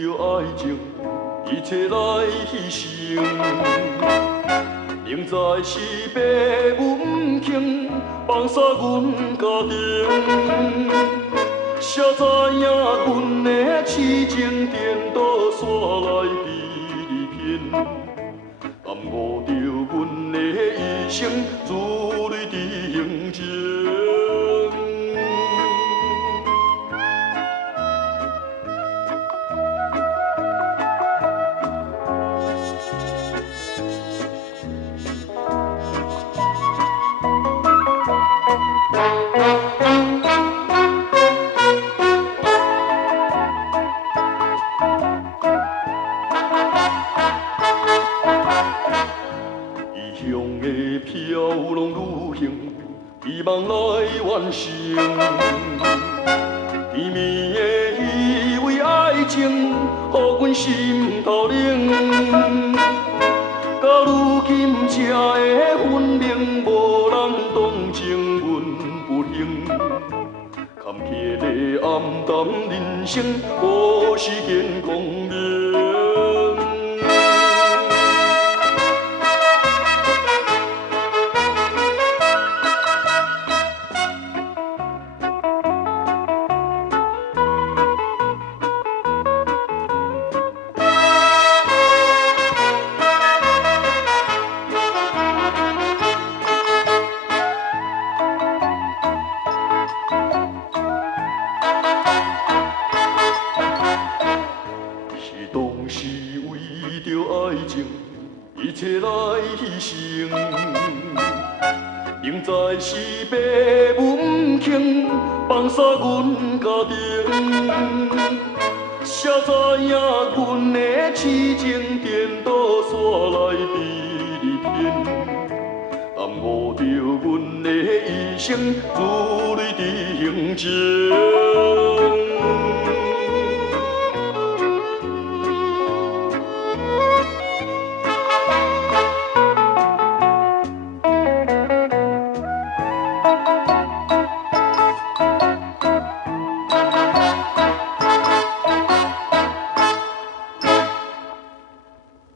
着爱情，一切来牺牲。明知是父母不轻，放下阮家庭，谁知影阮的痴情颠倒煞来被你骗，耽误着阮的一生，自累伫刑前。异乡的飘浪旅行，希望来完成。甜蜜的虚伪爱情，予阮心头冷。到如今这的分明，无人同情阮不幸。坎坷的暗淡人生，何时见光明？当时为着爱情，一切来牺牲。明知是父母不轻，放下阮家庭，谁知影阮的痴情颠倒煞来被你骗，耽误着阮的一生，自累伫刑前。